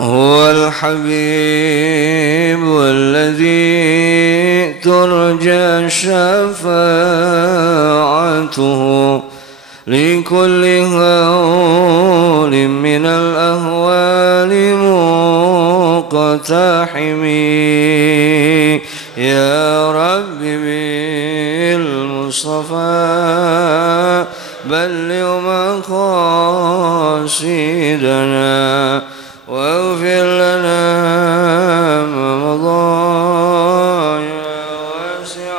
هو الحبيب الذي ترجى شفاعته لكل هول من الأهوال مقتحم يا رب بالمصطفى بلغ مقاصدنا واغفر لنا ما مضى يا واسع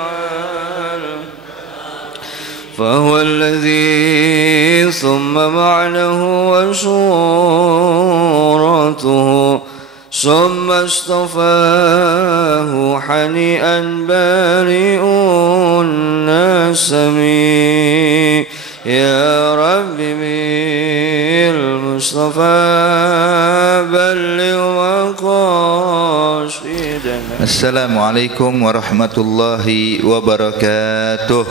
فهو الذي ثم معنه وصورته ثم اصطفاه حنيئا بارئ النسم يا رب بالمصطفى بلغ مقاصدنا. Assalamualaikum warahmatullahi wabarakatuh.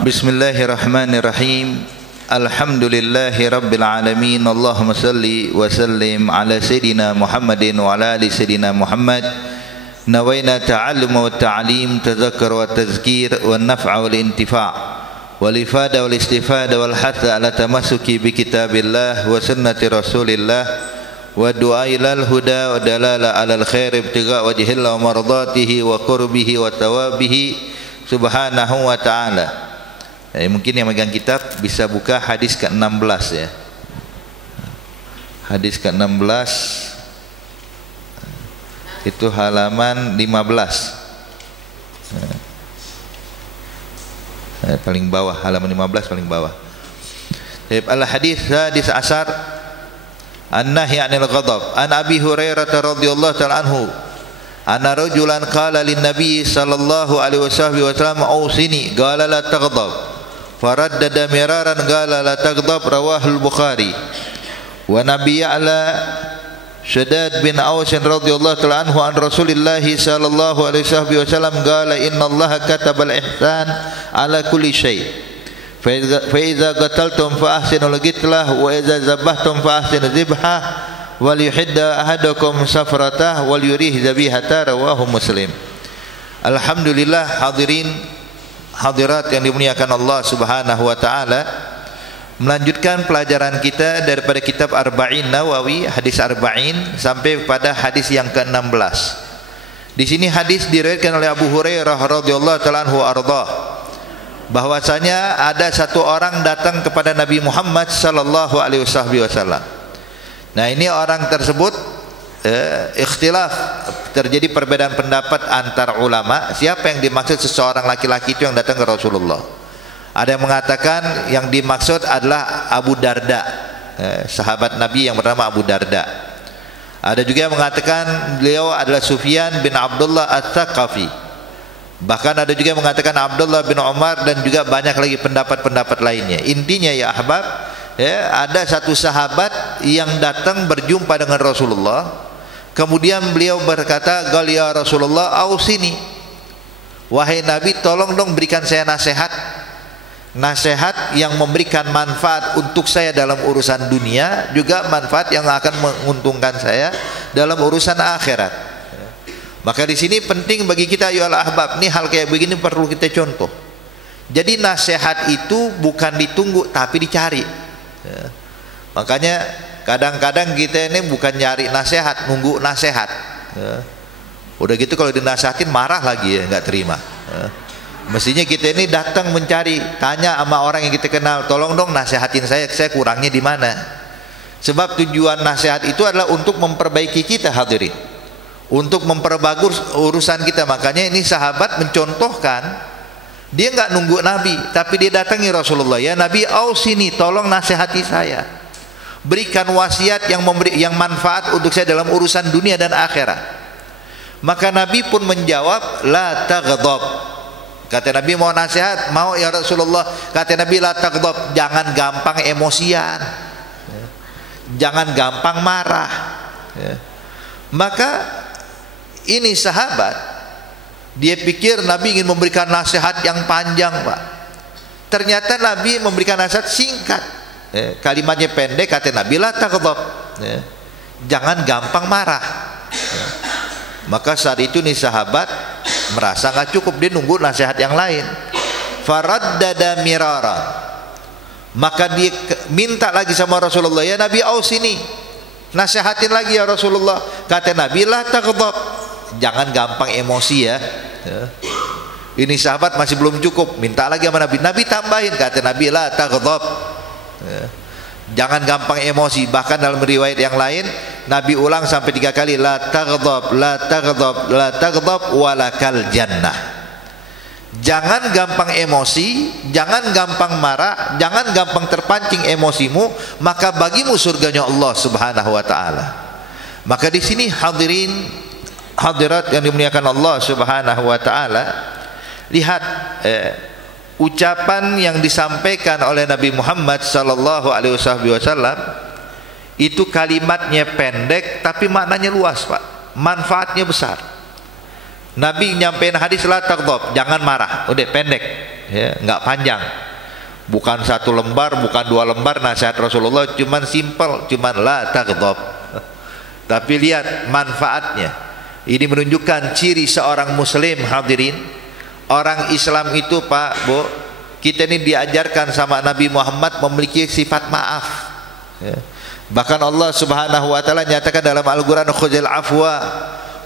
Bismillahirrahmanirrahim. Alhamdulillahi rabbil alamin. Allahumma salli wa sallim ala sayyidina Muhammadin wa ala ali sayyidina Muhammad. Nawaina ta'allum wa ta'lim, tadhakkar wa tazkir, wa naf'a wal intifa', wal ifada wal istifada wal hatha ala tamassuki bi kitabillah wa sunnati rasulillah, wa du'a ilal huda wa dalala alal khair ibtigha wajhillah wa mardatihi wa qurbihi wa tawabihi subhanahu wa ta'ala. Mungkin yang megang kitab bisa buka hadis ke-16 ya. Hadis ke-16 itu halaman 15. Paling bawah, halaman 15 paling bawah. Al-hadis hadis asar an-nahy 'anil ghadab. An Abi Hurairah radhiyallahu ta'ala anhu anna rajulan qala lin nabiy sallallahu alaihi wasallam ausini qala la taghdab faraddada miraran qala la taghdab rawahul Bukhari. Wa Nabi Ya'la Shaddad bin Aus radhiyallahu ta'ala anhu an Rasulillah sallallahu alaihi wasallam qala inna Allah katabal ihsan ala kulli syai' fa idza qataltum fa ahsinul qitlah wa idza zabahtum fa ahsinuz zibhah wal yuhidda ahadukum safratah wal yurih zabihata rawahu Muslim. Alhamdulillah, hadirin hadirat yang dimuliakan Allah Subhanahu wa taala, melanjutkan pelajaran kita daripada kitab Arba'in Nawawi, hadis Arba'in sampai pada hadis yang ke-16. Di sini hadis diriwayatkan oleh Abu Hurairah radhiyallahu ta'ala anhu arda, bahwasanya ada satu orang datang kepada Nabi Muhammad sallallahu alaihi wasallam. Nah, ini orang tersebut ikhtilaf, terjadi perbedaan pendapat antar ulama siapa yang dimaksud seseorang laki-laki itu yang datang ke Rasulullah. Ada yang mengatakan yang dimaksud adalah Abu Darda, sahabat Nabi yang bernama Abu Darda. Ada juga yang mengatakan beliau adalah Sufyan bin Abdullah Ats-Tsaqafi. Bahkan ada juga yang mengatakan Abdullah bin Umar, dan juga banyak lagi pendapat-pendapat lainnya. Intinya ya ahbab, ada satu sahabat yang datang berjumpa dengan Rasulullah. Kemudian beliau berkata, "Qal ya Rasulullah ausini." Wahai Nabi, tolong dong berikan saya nasihat. Nasihat yang memberikan manfaat untuk saya dalam urusan dunia, juga manfaat yang akan menguntungkan saya dalam urusan akhirat. Maka di sini penting bagi kita ya ahbab, nih hal kayak begini perlu kita contoh. Jadi nasihat itu bukan ditunggu tapi dicari. Makanya kadang-kadang kita ini bukan nyari nasihat, nunggu nasihat. Udah gitu kalau dinasihatin marah lagi ya, nggak terima. Mestinya kita ini datang mencari, tanya sama orang yang kita kenal, tolong dong nasihatin saya kurangnya di mana. Sebab tujuan nasihat itu adalah untuk memperbaiki kita hadirin, untuk memperbagus urusan kita. Makanya ini sahabat mencontohkan, dia nggak nunggu Nabi, tapi dia datangi Rasulullah. Ya Nabi, ausini, tolong nasihati saya, berikan wasiat yang manfaat untuk saya dalam urusan dunia dan akhirat. Maka Nabi pun menjawab, la taghdab. Kata Nabi, mau nasihat? Mau ya Rasulullah. Kata Nabi, la taghdab, jangan gampang emosian, jangan gampang marah. Maka ini sahabat, dia pikir Nabi ingin memberikan nasihat yang panjang, Pak. Ternyata Nabi memberikan nasihat singkat. kalimatnya pendek, kata Nabi, la taghdab, jangan gampang marah. Maka saat itu nih sahabat merasa nggak cukup, dia nunggu nasihat yang lain. Faraddada mirara, maka dia minta lagi sama Rasulullah, ya Nabi, ausini, nasihatin lagi ya Rasulullah. Kata Nabi, la taghdab, jangan gampang emosi ya. Ini sahabat masih belum cukup, minta lagi sama Nabi. Nabi tambahin, kata Nabi, la taghdab, jangan gampang emosi. Bahkan dalam riwayat yang lain Nabi ulang sampai 3 kali, la taghdab, la taghdab, la taghdab, walakal jannah. Jangan gampang emosi, jangan gampang marah, jangan gampang terpancing emosimu, maka bagimu surganya Allah Subhanahu wa taala. Maka di sini hadirin hadirat yang dimuliakan Allah Subhanahu wa taala, lihat ucapan yang disampaikan oleh Nabi Muhammad sallallahu alaihi wasallam itu kalimatnya pendek tapi maknanya luas, Pak. Manfaatnya besar. Nabi nyampein hadis la taghdab, jangan marah, udah pendek, ya, nggak panjang. Bukan 1 lembar, bukan 2 lembar nasihat Rasulullah, cuman simple, cuman la taghdab. Tapi lihat manfaatnya. Ini menunjukkan ciri seorang muslim, hadirin. Orang Islam itu, Pak, Bu, kita ini diajarkan sama Nabi Muhammad memiliki sifat maaf, ya. Bahkan Allah Subhanahu wa taala nyatakan dalam Al-Qur'an, khudhil afwa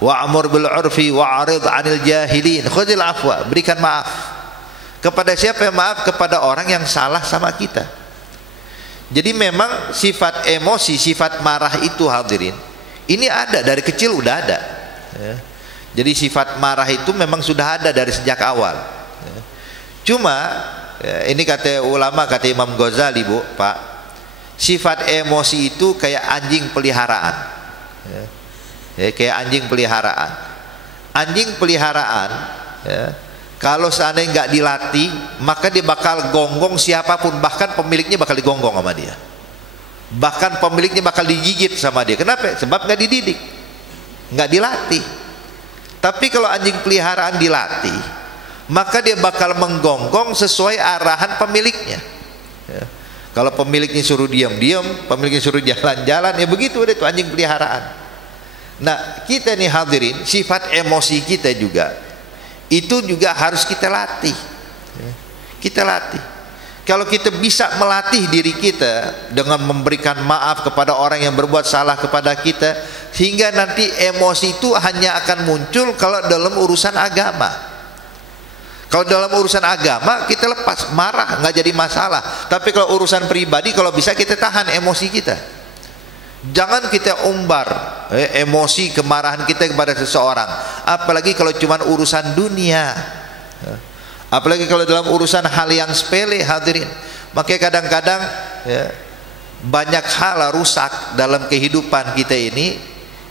wa'mur bil 'urfi wa'rid 'anil jahilin. Khudhil afwa, berikan maaf. Kepada siapa yang maaf? Kepada orang yang salah sama kita. Jadi memang sifat emosi, sifat marah itu, hadirin, ini ada dari kecil, udah ada, ya. Jadi sifat marah itu memang sudah ada dari sejak awal, ya. Cuma ya, ini kata ulama, kata Imam Ghazali, Bu, Pak, sifat emosi itu kayak anjing peliharaan, ya, kayak anjing peliharaan. Anjing peliharaan, ya, kalau seandainya nggak dilatih, maka dia bakal gonggong siapapun, bahkan pemiliknya bakal digonggong sama dia, bahkan pemiliknya bakal digigit sama dia. Kenapa? Sebab nggak dididik, nggak dilatih. Tapi kalau anjing peliharaan dilatih, maka dia bakal menggonggong sesuai arahan pemiliknya, ya. Kalau pemiliknya suruh diam-diam, pemiliknya suruh jalan-jalan, ya begitu deh itu anjing peliharaan. Nah, kita nih hadirin, sifat emosi kita juga itu juga harus kita latih, ya. Kita latih. Kalau kita bisa melatih diri kita dengan memberikan maaf kepada orang yang berbuat salah kepada kita, sehingga nanti emosi itu hanya akan muncul kalau dalam urusan agama. Kalau dalam urusan agama kita lepas, marah nggak jadi masalah. Tapi kalau urusan pribadi, kalau bisa kita tahan emosi kita. Jangan kita umbar emosi, kemarahan kita kepada seseorang. Apalagi kalau cuma urusan dunia. Apalagi kalau dalam urusan hal yang sepele, hadirin. Makanya kadang-kadang, ya, banyak hal rusak dalam kehidupan kita ini.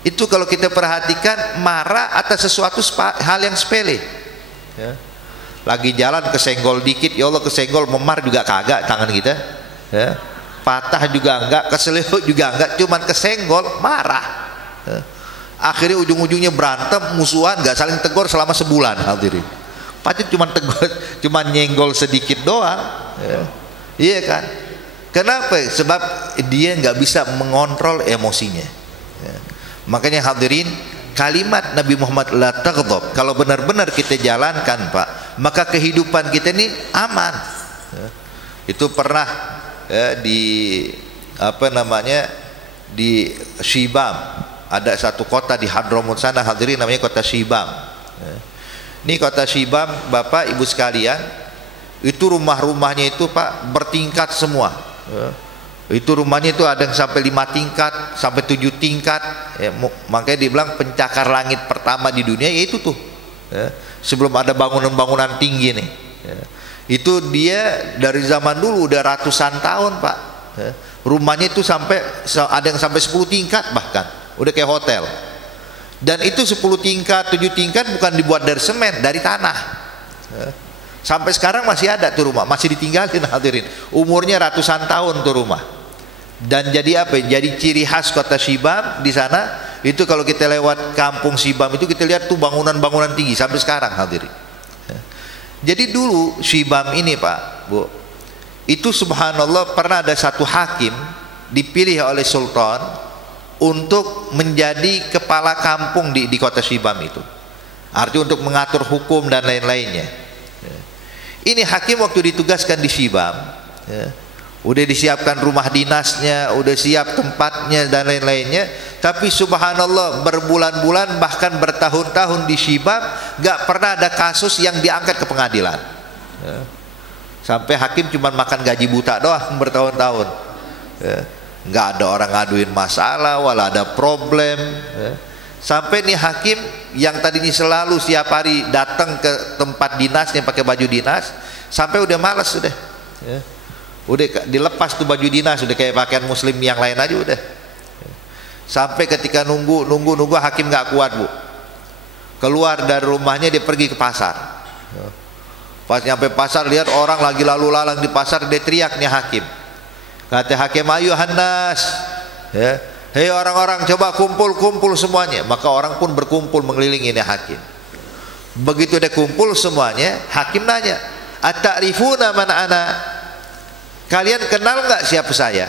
Itu kalau kita perhatikan, marah atas sesuatu hal yang sepele, ya. Lagi jalan kesenggol dikit, ya Allah, kesenggol, memar juga kagak tangan kita, ya. Patah juga enggak, keseleo juga enggak, cuman kesenggol, marah, ya. Akhirnya ujung-ujungnya berantem, musuhan, enggak saling tegur selama sebulan, hadirin. Pasti cuman tegur, cuman nyenggol sedikit doang, ya. Iya kan? Kenapa? Sebab dia enggak bisa mengontrol emosinya, ya. Makanya hadirin, kalimat Nabi Muhammad la taghdab, kalau benar-benar kita jalankan, Pak, maka kehidupan kita ini aman, ya. Itu pernah, ya, di apa namanya, di Shibam, ada satu kota di Hadramut sana, hadirin, namanya kota Shibam, ya. Ini kota Shibam, Bapak Ibu sekalian, itu rumah-rumahnya itu, Pak, bertingkat semua, ya. Itu rumahnya itu ada yang sampai 5 tingkat, sampai 7 tingkat, ya. Makanya dibilang pencakar langit pertama di dunia, yaitu tuh, ya. Sebelum ada bangunan-bangunan tinggi nih, ya. Itu dia dari zaman dulu udah ratusan tahun, Pak, ya. Rumahnya itu sampai ada yang sampai 10 tingkat, bahkan udah kayak hotel. Dan itu 10 tingkat, 7 tingkat bukan dibuat dari semen, dari tanah, ya. Sampai sekarang masih ada tuh rumah, masih ditinggalin, hadirin. Umurnya ratusan tahun tuh rumah. Dan jadi apa? Jadi ciri khas kota Shibam di sana itu, kalau kita lewat kampung Shibam itu kita lihat tuh bangunan-bangunan tinggi sampai sekarang, hadirin. Jadi dulu Shibam ini, Pak, Bu, Itu subhanallah pernah ada satu hakim dipilih oleh sultan untuk menjadi kepala kampung di kota Shibam itu. Artinya untuk mengatur hukum dan lain-lainnya. Ini hakim waktu ditugaskan di Shibam, udah disiapkan rumah dinasnya, udah siap tempatnya dan lain-lainnya. Tapi subhanallah berbulan-bulan bahkan bertahun-tahun di Shibam gak pernah ada kasus yang diangkat ke pengadilan. Sampai hakim cuma makan gaji buta doang bertahun-tahun. Nggak ada orang ngaduin masalah, wala ada problem. Sampai nih hakim yang tadinya selalu setiap hari datang ke tempat dinasnya pakai baju dinas, sampai udah malas sudah. Udah dilepas tuh baju dinas, udah kayak pakaian muslim yang lain aja udah. Sampai ketika nunggu hakim nggak kuat bu, keluar dari rumahnya dia pergi ke pasar. Pas nyampe pasar lihat orang lagi lalu lalang di pasar, dia teriak nih hakim. Kata hakim, ayo Hannas, hei orang-orang coba kumpul semuanya. Maka orang pun berkumpul mengelilingi nih hakim. Begitu dia kumpul semuanya, hakim nanya, at-ta'rifuna man ana? Kalian kenal nggak siapa saya?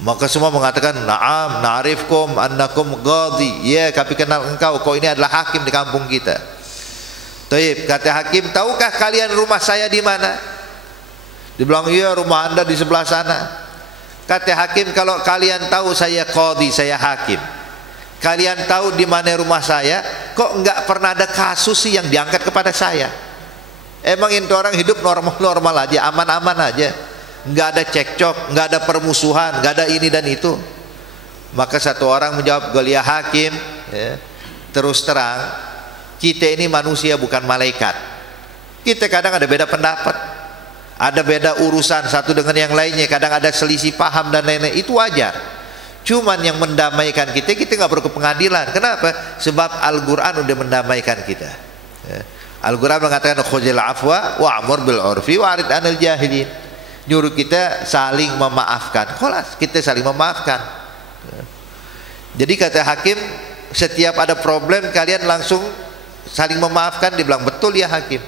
Maka semua mengatakan, na'am, na'rifkum annakum qadhi. Ya, kami kenal engkau, kau ini adalah hakim di kampung kita. Taib, kata hakim, tahukah kalian rumah saya di mana? Dibilang, iya rumah anda di sebelah sana. Kata hakim, kalau kalian tahu saya qadhi, saya hakim, kalian tahu di mana rumah saya, kok enggak pernah ada kasus sih yang diangkat kepada saya? Emang itu orang hidup normal aja, aman-aman aja, enggak ada cekcok, enggak ada permusuhan, enggak ada ini dan itu. Maka satu orang menjawab, Ghalia hakim, terus terang, kita ini manusia bukan malaikat. Kita kadang ada beda pendapat, ada beda urusan satu dengan yang lainnya, kadang ada selisih paham dan lain-lain, itu wajar. Cuman yang mendamaikan kita nggak perlu ke pengadilan. Kenapa? Sebab Al-Quran udah mendamaikan kita. Al-Quran mengatakan khudhil afwa wa'mur bil urfi wa'rid 'anil jahilin. Nyuruh kita saling memaafkan. Kholas, kita saling memaafkan. Jadi kata hakim, setiap ada problem kalian langsung saling memaafkan. Dibilang betul ya hakim.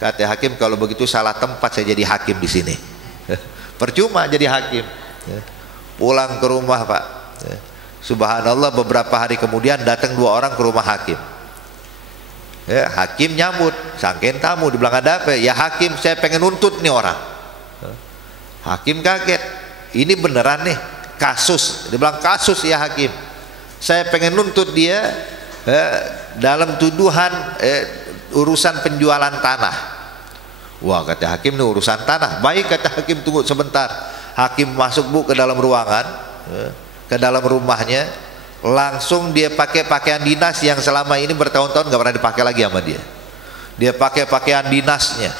Kata hakim, kalau begitu salah tempat saya jadi hakim di sini. Percuma jadi hakim. Pulang ke rumah pak. Subhanallah beberapa hari kemudian datang dua orang ke rumah hakim. Hakim nyambut, sangkain tamu. Dibilang ada apa? Ya hakim, saya pengen nuntut nih orang. Hakim kaget. Ini beneran nih kasus. Dibilang kasus ya hakim. Saya pengen nuntut dia dalam tuduhan urusan penjualan tanah. Wah kata hakim, ini urusan tanah. Baik kata hakim, tunggu sebentar. Hakim masuk bu ke dalam ruangan, ke dalam rumahnya. Langsung dia pakai pakaian dinas yang selama ini bertahun-tahun gak pernah dipakai lagi sama dia. Dia pakai pakaian dinasnya.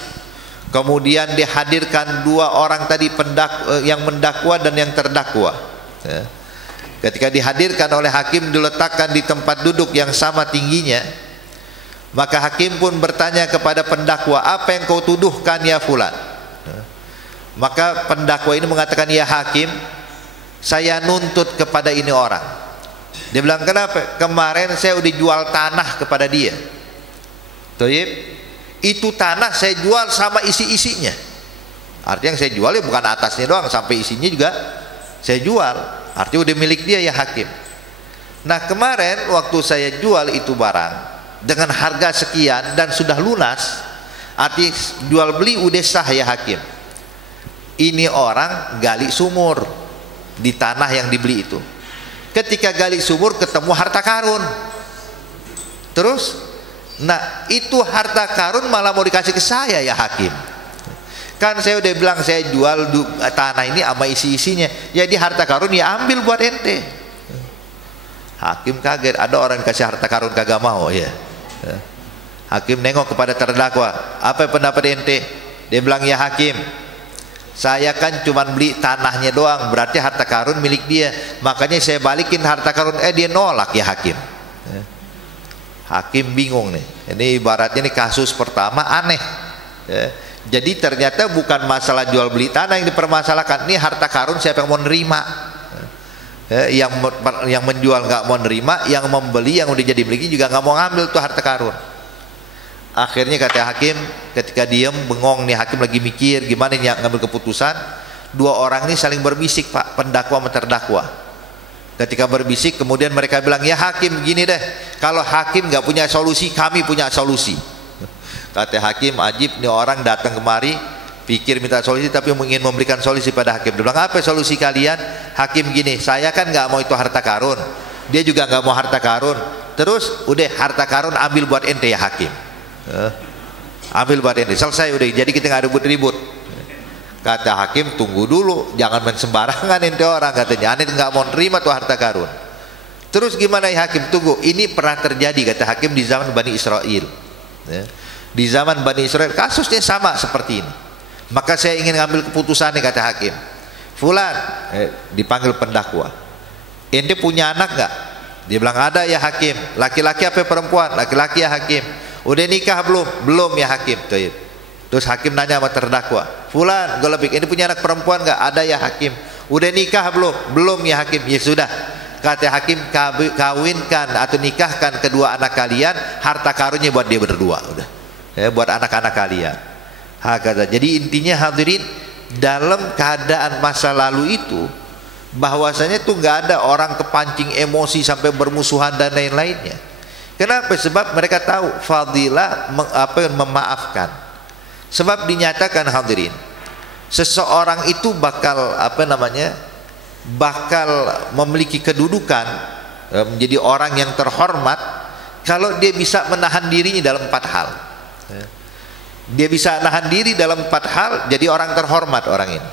Kemudian dihadirkan dua orang tadi, yang mendakwa dan yang terdakwa. Ketika dihadirkan oleh hakim, diletakkan di tempat duduk yang sama tingginya. Maka hakim pun bertanya kepada pendakwa, apa yang kau tuduhkan ya fulan? Maka pendakwa ini mengatakan, ya hakim, saya nuntut kepada ini orang. Dia bilang, kenapa? Kemarin saya udah jual tanah kepada dia. Toyib, itu tanah saya jual sama isi-isinya. Artinya yang saya jual ya bukan atasnya doang, sampai isinya juga saya jual. Artinya udah milik dia ya hakim. Nah kemarin waktu saya jual itu barang dengan harga sekian dan sudah lunas, artinya jual beli udah sah ya hakim. Ini orang gali sumur di tanah yang dibeli itu. Ketika gali sumur ketemu harta karun. Terus, nah itu harta karun malah mau dikasih ke saya ya hakim. Kan saya udah bilang saya jual tanah ini sama isi-isinya. Jadi harta karun ya ambil buat ente. Hakim kaget, ada orang kasih harta karun kagak mau ya. Hakim nengok kepada terdakwa, apa pendapat ente? Dia bilang, ya hakim, saya kan cuma beli tanahnya doang, berarti harta karun milik dia, makanya saya balikin harta karun. Dia nolak ya hakim. Hakim bingung nih. Ini ibaratnya nih kasus pertama aneh. Jadi ternyata bukan masalah jual beli tanah yang dipermasalahkan, ini harta karun siapa yang mau nerima. Yang menjual nggak mau nerima, yang membeli yang udah jadi miliknya juga nggak mau ngambil tuh harta karun. Akhirnya kata hakim, ketika diem bengong nih, hakim lagi mikir gimana nih ngambil keputusan. Dua orang ini saling berbisik Pak, pendakwa sama terdakwa. Ketika berbisik kemudian mereka bilang, ya hakim gini deh, kalau hakim nggak punya solusi, kami punya solusi. Kata hakim, ajib nih orang datang kemari pikir minta solusi tapi ingin memberikan solusi pada hakim. Dia bilang, apa solusi kalian? Hakim gini, saya kan nggak mau itu harta karun, dia juga nggak mau harta karun, terus udah harta karun ambil buat ente ya hakim. Ambil buat ente, selesai udah, jadi kita nggak ribut-ribut. Kata hakim, tunggu dulu, jangan main sembarangan ente orang, katanya aneh nggak mau terima tuh harta karun. Terus gimana ya hakim? Tunggu, ini pernah terjadi kata hakim di zaman Bani Israel. Di zaman Bani Israel kasusnya sama seperti ini. Maka saya ingin ngambil keputusan nih kata hakim. Fulan, dipanggil pendakwa, ente punya anak nggak? Dia bilang ada ya hakim. Laki-laki apa perempuan? Laki-laki ya hakim. Udah nikah belum? Belum ya hakim. Terus hakim nanya sama terdakwa, Fulan, gue lebih, ini punya anak perempuan nggak? Ada ya hakim. Udah nikah belum? Belum ya hakim. Ya sudah, kata hakim, kawinkan atau nikahkan kedua anak kalian, harta karunnya buat dia berdua, udah, buat anak-anak kalian. Hakata. Jadi intinya hadirin, dalam keadaan masa lalu itu bahwasanya tuh nggak ada orang kepancing emosi sampai bermusuhan dan lain-lainnya. Kenapa? Sebab mereka tahu fadilah memaafkan. Sebab dinyatakan hadirin, seseorang itu bakal bakal memiliki kedudukan, menjadi orang yang terhormat kalau dia bisa menahan dirinya dalam 4 hal. Dia bisa nahan diri dalam 4 hal, jadi orang terhormat orang ini.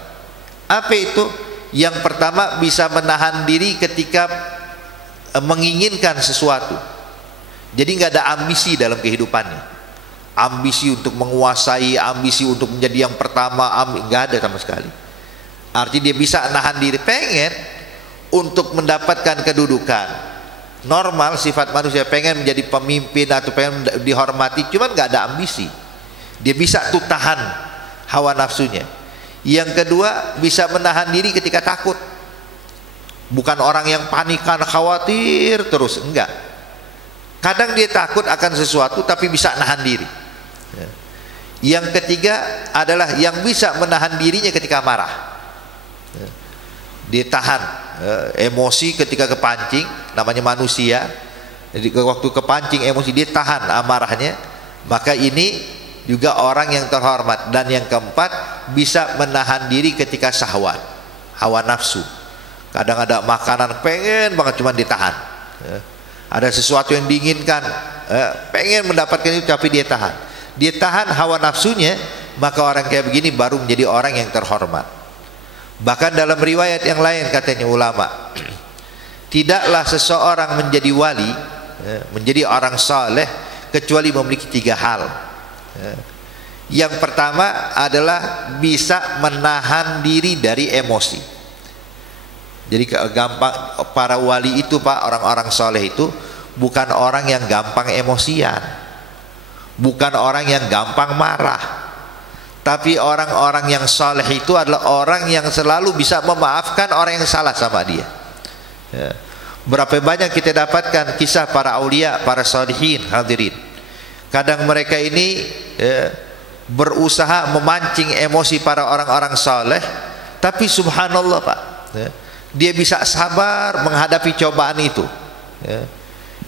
Apa itu? Yang pertama, bisa menahan diri ketika menginginkan sesuatu. Jadi nggak ada ambisi dalam kehidupannya. Ambisi untuk menguasai, ambisi untuk menjadi yang pertama, nggak ada sama sekali. Artinya dia bisa nahan diri, pengen untuk mendapatkan kedudukan. Normal sifat manusia, pengen menjadi pemimpin atau pengen dihormati, cuman nggak ada ambisi. Dia bisa tuh tahan hawa nafsunya. Yang kedua, bisa menahan diri ketika takut. Bukan orang yang panikan, khawatir terus, enggak. Kadang dia takut akan sesuatu tapi bisa nahan diri. Yang ketiga adalah yang bisa menahan dirinya ketika marah. Dia tahan emosi ketika kepancing, namanya manusia. Jadi waktu kepancing emosi dia tahan amarahnya. Maka ini juga orang yang terhormat. Dan yang keempat, bisa menahan diri ketika syahwat, hawa nafsu. Kadang ada makanan pengen banget cuman ditahan. Ada sesuatu yang diinginkan, pengen mendapatkan itu tapi dia tahan. Dia tahan hawa nafsunya, maka orang kayak begini baru menjadi orang yang terhormat. Bahkan dalam riwayat yang lain katanya ulama, tidaklah seseorang menjadi wali, menjadi orang saleh kecuali memiliki 3 hal. Yang pertama adalah bisa menahan diri dari emosi. Jadi gampang, para wali itu Pak, orang-orang saleh itu bukan orang yang gampang emosian, bukan orang yang gampang marah, tapi orang-orang yang saleh itu adalah orang yang selalu bisa memaafkan orang yang salah sama dia. Berapa banyak kita dapatkan kisah para aulia, para salihin hadirin. Kadang mereka ini berusaha memancing emosi para orang-orang saleh, tapi subhanallah Pak, dia bisa sabar menghadapi cobaan itu.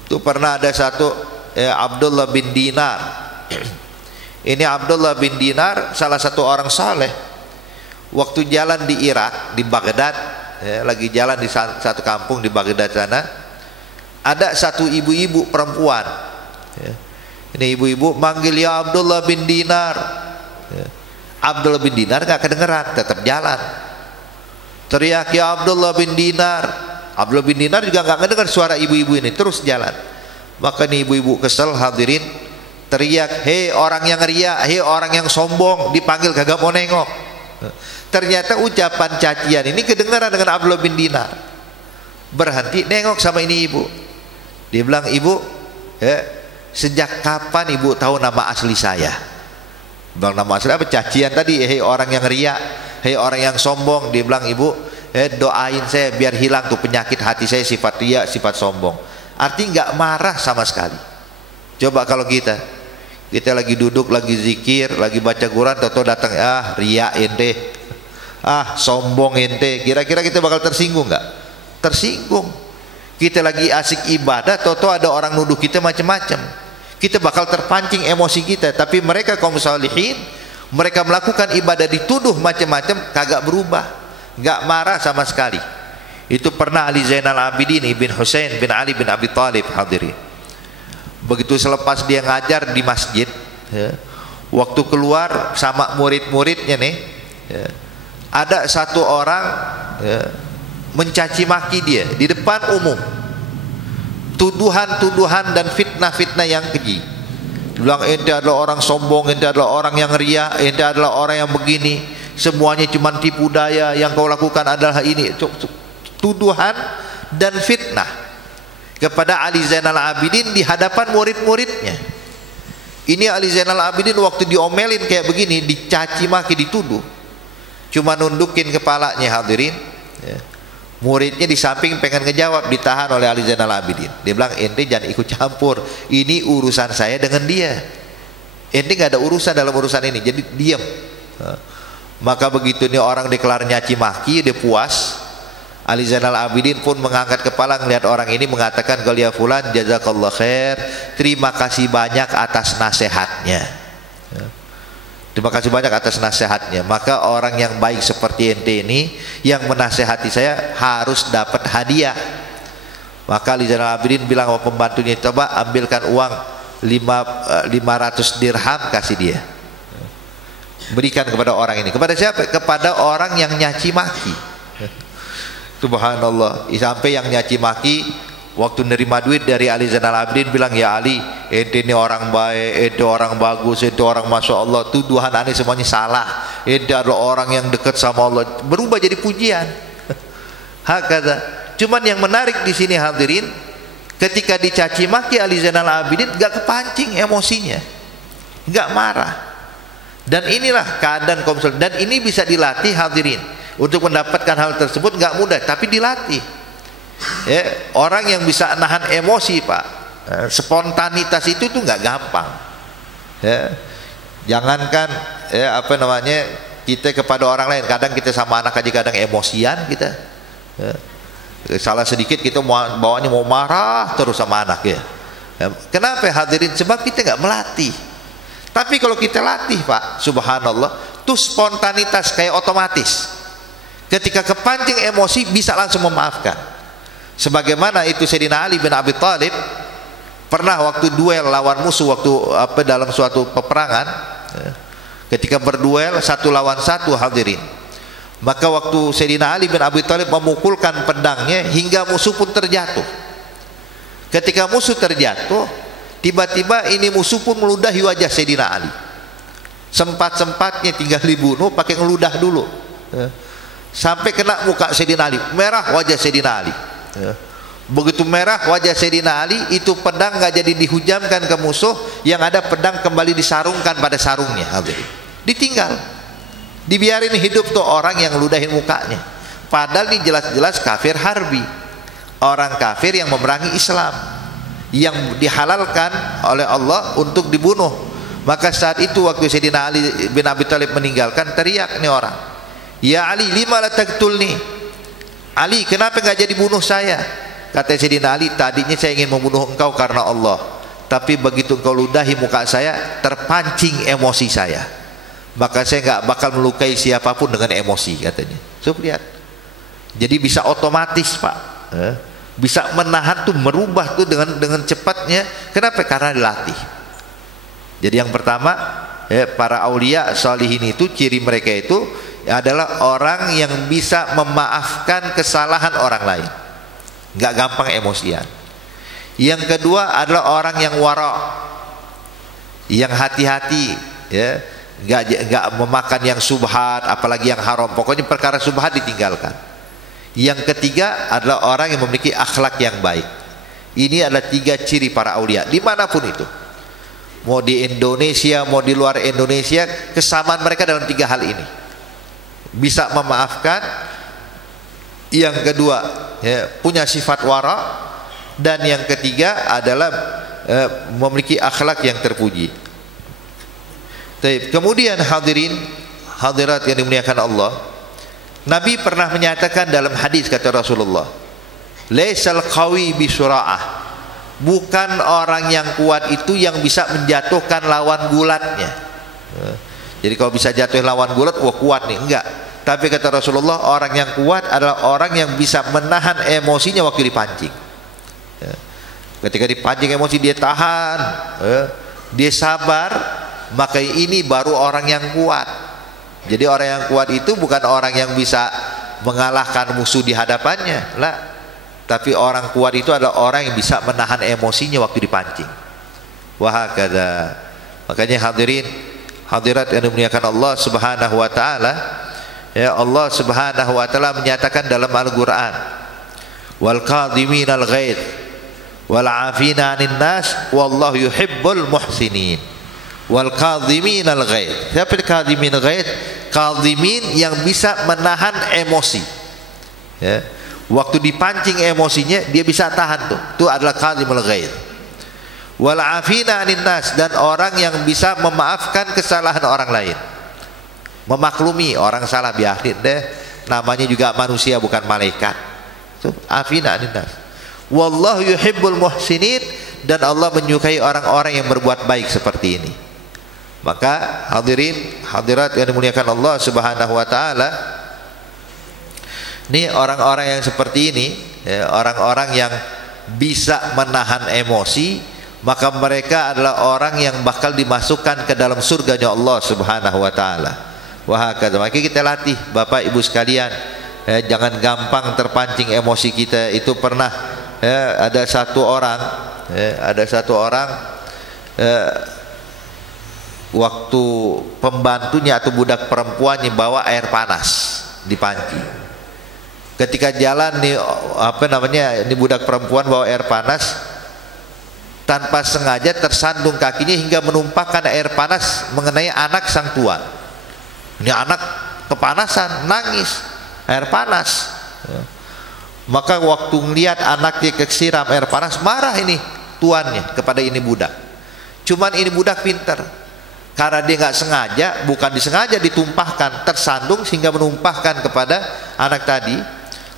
Itu pernah ada satu Abdullah bin Dinar. Ini Abdullah bin Dinar salah satu orang saleh. Waktu jalan di Irak, di Baghdad, lagi jalan di satu kampung di Baghdad sana, ada satu ibu-ibu perempuan. Ini ibu-ibu manggil, ya Abdullah bin Dinar. Abdullah bin Dinar gak kedengeran, tetap jalan. Teriak, ya Abdullah bin Dinar. Abdullah bin Dinar juga gak kedengar suara ibu-ibu ini, terus jalan. Maka nih ibu-ibu kesel hadirin, teriak, hei orang yang ria, hei orang yang sombong, dipanggil kagak mau nengok. Ternyata ucapan cacian ini kedengaran dengan Abdullah bin Dinar. Berhenti nengok sama ini ibu. Dia bilang, ibu, sejak kapan ibu tahu nama asli saya? Bilang, nama asli apa? Cacian tadi, hei orang yang ria, hei orang yang sombong. Dia bilang, ibu, doain saya biar hilang tuh penyakit hati saya, sifat ria, sifat sombong. Artinya nggak marah sama sekali. Coba kalau kita Kita lagi duduk, lagi zikir, lagi baca Quran, tahu-tahu datang, riya ente, sombong ente. Kira-kira kita bakal tersinggung nggak? Tersinggung. Kita lagi asik ibadah, tahu-tahu ada orang nuduh kita macam-macam. Kita bakal terpancing emosi kita. Tapi mereka kaum salihin, mereka melakukan ibadah dituduh macam-macam, kagak berubah, nggak marah sama sekali. Itu pernah Ali Zainal Abidin ibn Husain bin Ali bin Abi Thalib, hadirin. Begitu selepas dia ngajar di masjid, waktu keluar sama murid-muridnya nih, ada satu orang mencaci maki dia di depan umum, tuduhan-tuduhan dan fitnah-fitnah yang keji. Bilang ente adalah orang sombong, ente adalah orang yang ria, ente adalah orang yang begini, semuanya cuma tipu daya, yang kau lakukan adalah ini. Tuduhan dan fitnah kepada Ali Zainal Abidin di hadapan murid-muridnya. Ini Ali Zainal Abidin waktu diomelin kayak begini, dicaci maki, dituduh, cuma nundukin kepalanya, hadirin. Muridnya di samping pengen ngejawab, ditahan oleh Ali Zainal Abidin. Dia bilang, ente jangan ikut campur, ini urusan saya dengan dia, ente nggak ada urusan dalam urusan ini, jadi diam. Maka begitu nih orang dikelar nyaci maki, dia puas. Ali Zainal Abidin pun mengangkat kepala melihat orang ini, mengatakan, "Qalia fulan jazakallah khair, terima kasih banyak atas nasihatnya." Terima kasih banyak atas nasihatnya. Maka orang yang baik seperti ente ini yang menasehati saya harus dapat hadiah. Maka Ali Zainal Abidin bilang sama pembantunya, "Coba ambilkan uang 500 dirham, kasih dia." Berikan kepada orang ini. Kepada siapa? Kepada orang yang nyaci maki. Subhanallah, sampai yang nyaci maki waktu nerima duit dari Ali Zainal Abidin bilang, "Ya Ali, ente ini orang baik, ente orang bagus, ente orang masya Allah, tuduhan aneh semuanya salah, ente adalah orang yang dekat sama Allah." Berubah jadi pujian. Hakada. Cuman yang menarik di sini, hadirin, ketika dicaci maki Ali Zainal Abidin gak kepancing emosinya, gak marah. Dan inilah keadaan kaum muslimin, dan ini bisa dilatih, hadirin. Untuk mendapatkan hal tersebut nggak mudah, tapi dilatih. Orang yang bisa nahan emosi, Pak, spontanitas itu tuh nggak gampang. Jangankan kita kepada orang lain, kadang kita sama anak aja kadang emosian kita. Salah sedikit kita bawanya mau marah terus sama anak ya. Kenapa, hadirin? Sebab kita nggak melatih. Tapi kalau kita latih, Pak, subhanallah, tuh spontanitas kayak otomatis. Ketika kepancing emosi bisa langsung memaafkan. Sebagaimana itu Sayyidina Ali bin Abi Thalib pernah waktu duel lawan musuh, waktu dalam suatu peperangan, ketika berduel 1 lawan 1, hadirin. Maka waktu Sayyidina Ali bin Abi Thalib memukulkan pedangnya hingga musuh pun terjatuh. Ketika musuh terjatuh, tiba-tiba ini musuh pun meludahi wajah Sayyidina Ali. Sempat-sempatnya tinggal dibunuh pakai ngeludah dulu. Sampai kena muka Sayyidina Ali, merah wajah Sayyidina Ali. Begitu merah wajah Sayyidina Ali, itu pedang nggak jadi dihujamkan ke musuh, yang ada pedang kembali disarungkan pada sarungnya, ditinggal, dibiarin hidup tuh orang yang ludahin mukanya. Padahal ini jelas-jelas kafir harbi, orang kafir yang memerangi Islam, yang dihalalkan oleh Allah untuk dibunuh. Maka saat itu waktu Sayyidina Ali bin Abi Thalib meninggalkan, teriak nih orang, "Ya Ali, lima la taqtulni?" Ali, kenapa nggak jadi bunuh saya? Kata Sayyidina Ali, "Tadinya saya ingin membunuh engkau karena Allah, tapi begitu engkau ludahi muka saya, terpancing emosi saya, maka saya nggak bakal melukai siapapun dengan emosi," katanya. So, lihat, jadi bisa otomatis, Pak, bisa menahan tuh, merubah tuh dengan cepatnya. Kenapa? Karena dilatih. Jadi yang pertama, para aulia salihin itu ciri mereka itu adalah orang yang bisa memaafkan kesalahan orang lain, nggak gampang emosian. Yang kedua adalah orang yang wara, yang hati-hati, nggak memakan yang subhat, apalagi yang haram. Pokoknya perkara subhat ditinggalkan. Yang ketiga adalah orang yang memiliki akhlak yang baik. Ini adalah 3 ciri para aulia dimanapun itu, mau di Indonesia mau di luar Indonesia, kesamaan mereka dalam 3 hal ini: bisa memaafkan, yang kedua punya sifat wara, dan yang ketiga adalah memiliki akhlak yang terpuji. Taib. Kemudian hadirin hadirat yang dimuliakan Allah, Nabi pernah menyatakan dalam hadis, kata Rasulullah, laisal qawi bisura'ah, bukan orang yang kuat itu yang bisa menjatuhkan lawan gulatnya. Jadi kalau bisa jatuh lawan gulat, wah kuat nih, enggak. Tapi kata Rasulullah, orang yang kuat adalah orang yang bisa menahan emosinya waktu dipancing. Ketika dipancing emosi dia tahan, dia sabar, maka ini baru orang yang kuat. Jadi orang yang kuat itu bukan orang yang bisa mengalahkan musuh di hadapannya, lah. Tapi orang kuat itu adalah orang yang bisa menahan emosinya waktu dipancing. Wahakada. Makanya hadirin hadirat yang dimuliakan Allah Subhanahu wa taala, ya, Allah Subhanahu wa taala menyatakan dalam Al-Qur'an, wal kadhiminal ghaidh wal 'afina 'anil nas wallahu yuhibbul muhsinin. Wal kadhiminal ghaidh. Siapa kadhimin ghaidh? Kadhimin yang bisa menahan emosi. Ya. Waktu dipancing emosinya dia bisa tahan tuh. Itu adalah kadhimul ghaidh. Wal 'afina 'anil nas, dan orang yang bisa memaafkan kesalahan orang lain. Memaklumi orang salah, biarin deh. Namanya juga manusia bukan malaikat. Itu 'afina 'anil nas. Wallahu yuhibbul muhsinin, dan Allah menyukai orang-orang yang berbuat baik seperti ini. Maka hadirin hadirat yang dimuliakan Allah Subhanahu wa taala, ini orang-orang yang seperti ini, ya, orang-orang yang bisa menahan emosi, maka mereka adalah orang yang bakal dimasukkan ke dalam surganya Allah Subhanahu wa taala. Wahakadha. Maka kita latih Bapak Ibu sekalian, jangan gampang terpancing emosi kita. Itu pernah, ada satu orang waktu pembantunya atau budak perempuannya bawa air panas dipancing. Ketika jalan nih, ini budak perempuan bawa air panas, tanpa sengaja tersandung kakinya hingga menumpahkan air panas mengenai anak sang tuan. Ini anak kepanasan, nangis air panas. Maka waktu melihat anaknya kesiram air panas, marah ini tuannya kepada ini budak. Cuman ini budak pintar, karena dia nggak sengaja, bukan disengaja ditumpahkan, tersandung sehingga menumpahkan kepada anak tadi.